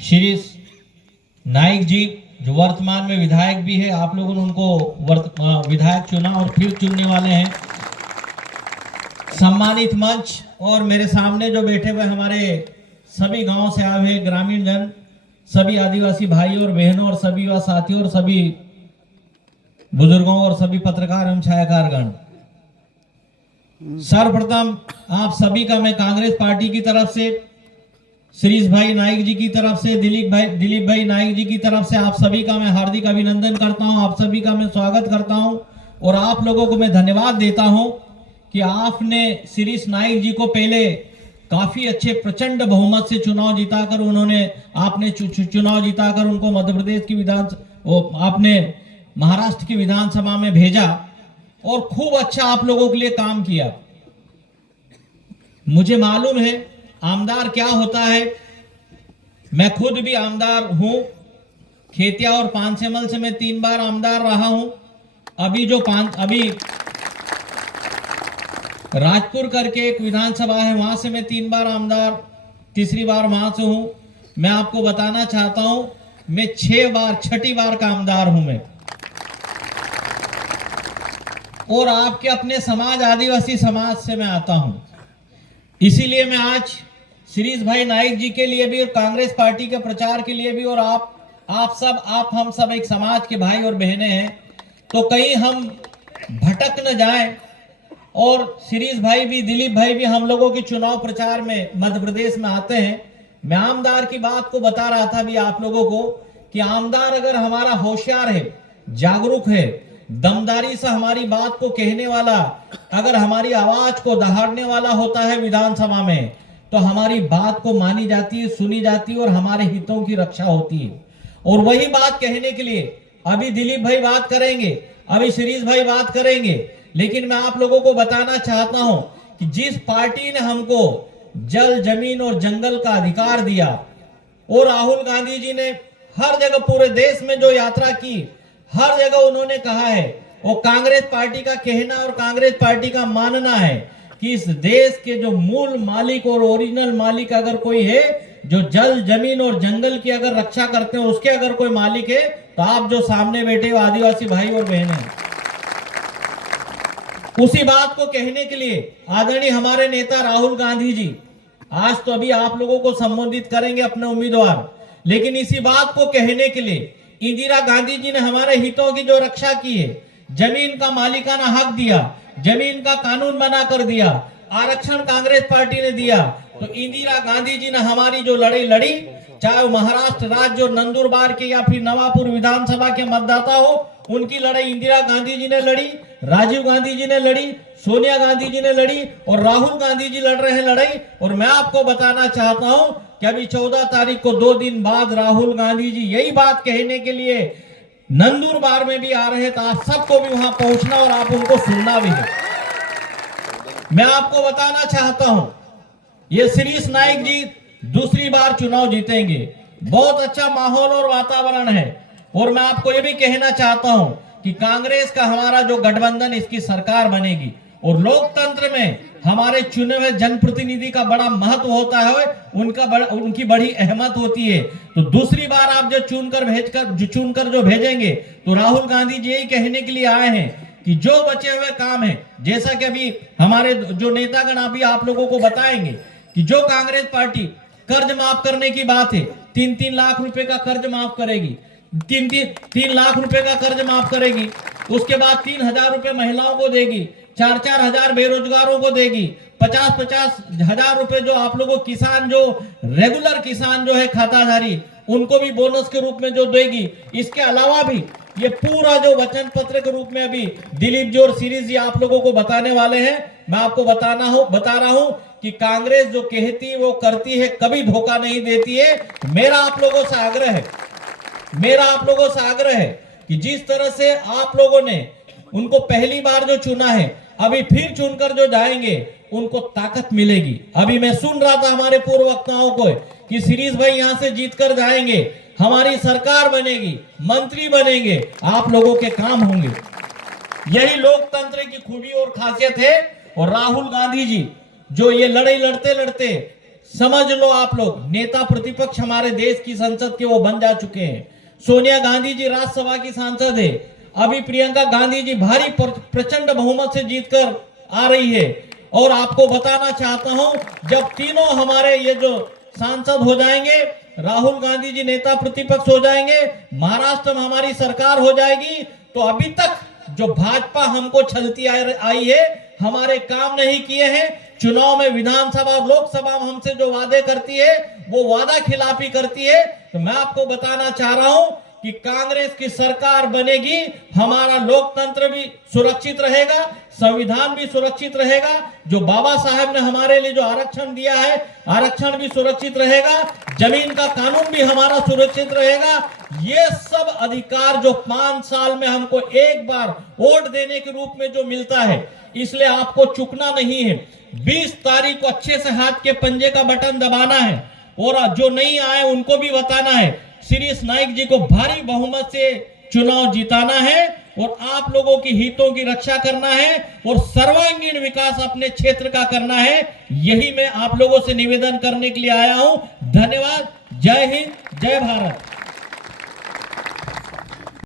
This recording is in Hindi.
श्री नाइक जी जो वर्तमान में विधायक भी है, आप लोगों ने उनको विधायक चुना और फिर चुनने वाले हैं। सम्मानित मंच और मेरे सामने जो बैठे हुए हमारे सभी गांव से आए हुए ग्रामीण जन, सभी आदिवासी भाई और बहनों और सभी युवा साथियों और सभी बुजुर्गों और सभी पत्रकार एवं छायाकारगण, सर्वप्रथम आप सभी का मैं कांग्रेस पार्टी की तरफ से, शिरीष भाई नाइक जी की तरफ से, दिलीप भाई नाइक जी की तरफ से आप सभी का मैं हार्दिक अभिनंदन करता हूं, आप सभी का मैं स्वागत करता हूं और आप लोगों को मैं धन्यवाद देता हूं कि आपने शिरीष नाइक जी को पहले काफी अच्छे प्रचंड बहुमत से चुनाव जिताकर आपने चुनाव जिताकर उनको मध्य प्रदेश की आपने महाराष्ट्र की विधानसभा में भेजा और खूब अच्छा आप लोगों के लिए काम किया। मुझे मालूम है आमदार क्या होता है, मैं खुद भी आमदार हूं। खेतिया और पांचेमल से मैं 3 बार आमदार रहा हूं। अभी राजपुर करके एक विधानसभा है, वहां से मैं 3 बार आमदार, तीसरी बार वहां से हूं। मैं आपको बताना चाहता हूं मैं 6 बार का आमदार हूं मैं, और आपके अपने समाज आदिवासी समाज से मैं आता हूं। इसीलिए मैं आज शिरीष भाई नाइक जी के लिए भी और कांग्रेस पार्टी के प्रचार के लिए भी, और हम सब एक समाज के भाई और बहनें हैं, तो कहीं हम भटक न जाएं। और शिरीष भाई भी, दिलीप भाई भी हम लोगों के चुनाव प्रचार में मध्य प्रदेश में आते हैं। मैं आमदार की बात को बता रहा था भी आप लोगों को कि आमदार अगर हमारा होशियार है, जागरूक है, दमदारी से हमारी बात को कहने वाला, अगर हमारी आवाज को दहाड़ने वाला होता है विधानसभा में, तो हमारी बात को मानी जाती है, सुनी जाती है और हमारे हितों की रक्षा होती है। और वही बात कहने के लिए अभी दिलीप भाई बात करेंगे, अभी शिरीष भाई बात करेंगे, लेकिन मैं आप लोगों को बताना चाहता हूं कि जिस पार्टी ने हमको जल, जमीन और जंगल का अधिकार दिया, और राहुल गांधी जी ने हर जगह पूरे देश में जो यात्रा की, हर जगह उन्होंने कहा है, वो कांग्रेस पार्टी का कहना और कांग्रेस पार्टी का मानना है कि इस देश के जो मूल मालिक और ओरिजिनल मालिक अगर कोई है, जो जल, जमीन और जंगल की अगर रक्षा करते हैं, उसके अगर कोई मालिक है, तो आप जो सामने बैठे हो आदिवासी भाई और बहनें हैं। उसी बात को कहने के लिए आदरणीय हमारे नेता राहुल गांधी जी आज तो अभी आप लोगों को संबोधित करेंगे अपने उम्मीदवार, लेकिन इसी बात को कहने के लिए इंदिरा गांधी जी ने हमारे हितों की जो रक्षा की है, जमीन का मालिकाना हक दिया, जमीन का कानून बना कर दिया, आरक्षण कांग्रेस पार्टी ने दिया, तो इंदिरा गांधी जी ने हमारी जो लड़ाई लड़ी, चाहे वो महाराष्ट्र राज्य जो नंदुरबार के या फिर नवापुर विधानसभा के मतदाता हो, उनकी लड़ाई इंदिरा गांधी जी ने लड़ी, राजीव गांधी जी ने लड़ी, सोनिया गांधी जी ने लड़ी और राहुल गांधी जी लड़ रहे हैं लड़ाई। और मैं आपको बताना चाहता हूं कि अभी 14 तारीख को 2 दिन बाद राहुल गांधी जी यही बात कहने के लिए नंदुरबार में भी आ रहे हैं, तो आप सबको भी वहां पहुंचना और आप उनको सुनना भी है। मैं आपको बताना चाहता हूं ये शिरीष नाइक जी दूसरी बार चुनाव जीतेंगे, बहुत अच्छा माहौल और वातावरण है। और मैं आपको ये भी कहना चाहता हूं कि कांग्रेस का हमारा जो गठबंधन, इसकी सरकार बनेगी और लोकतंत्र में हमारे चुने हुए जनप्रतिनिधि का बड़ा महत्व होता है, उनकी बड़ी अहमियत होती है। तो दूसरी बार आप जो चुनकर जो भेजेंगे, तो राहुल गांधी जी यही कहने के लिए आए हैं कि जो बचे हुए काम है, जैसा कि अभी हमारे जो नेतागण अभी आप लोगों को बताएंगे कि जो कांग्रेस पार्टी कर्ज माफ करने की बात है, 3-3 लाख रुपए का कर्ज माफ करेगी, 3 लाख रुपए का कर्ज माफ करेगी, उसके बाद 3,000 रुपए महिलाओं को देगी, 4-4 हजार बेरोजगारों को देगी, 50-50 हजार रुपए जो आप लोगों किसान, जो रेगुलर किसान जो है खाताधारी, उनको भी बोनस के रूप में जो देगी। इसके अलावा भी ये पूरा जो वचन पत्र के रूप में अभी दिलीप जी और शिरीष जी आप लोगों को बताने वाले हैं। मैं आपको बता रहा हूं कि कांग्रेस जो कहती है वो करती है, कभी धोखा नहीं देती है। मेरा आप लोगों से आग्रह है कि जिस तरह से आप लोगों ने उनको पहली बार जो चुना है, अभी फिर चुनकर जो जाएंगे, उनको ताकत मिलेगी। अभी मैं सुन रहा था हमारे पूर्व वक्ताओं को कि शिरीष भाई यहां से जीतकर जाएंगे, हमारी सरकार बनेगी, मंत्री बनेंगे, आप लोगों के काम होंगे। यही लोकतंत्र की खूबी और खासियत है। और राहुल गांधी जी जो ये लड़ाई लड़ते लड़ते समझ लो आप लोग, नेता प्रतिपक्ष हमारे देश की संसद के वो बन जा चुके हैं। सोनिया गांधी जी राज्यसभा की सांसद है, अभी प्रियंका गांधी जी भारी प्रचंड बहुमत से जीतकर आ रही है। और आपको बताना चाहता हूं, जब तीनों हमारे ये जो सांसद हो जाएंगे, राहुल गांधी जी नेता प्रतिपक्ष हो जाएंगे, महाराष्ट्र में हमारी सरकार हो जाएगी, तो अभी तक जो भाजपा हमको छलती आई है, हमारे काम नहीं किए हैं, चुनाव में विधानसभा और लोकसभा में हमसे जो वादे करती है वो वादा खिलाफी करती है। तो मैं आपको बताना चाह रहा हूं कि कांग्रेस की सरकार बनेगी, हमारा लोकतंत्र भी सुरक्षित रहेगा, संविधान भी सुरक्षित रहेगा, जो बाबा साहब ने हमारे लिए जो आरक्षण दिया है आरक्षण भी सुरक्षित रहेगा, जमीन का कानून भी हमारा सुरक्षित रहेगा। ये सब अधिकार जो 5 साल में हमको एक बार वोट देने के रूप में जो मिलता है, इसलिए आपको चुकना नहीं है। 20 तारीख को अच्छे से हाथ के पंजे का बटन दबाना है और जो नहीं आए उनको भी बताना है, शिरीष नाइक जी को भारी बहुमत से चुनाव जिताना है और आप लोगों की हितों की रक्षा करना है और सर्वांगीण विकास अपने क्षेत्र का करना है। यही मैं आप लोगों से निवेदन करने के लिए आया हूं। धन्यवाद। जय हिंद, जय भारत।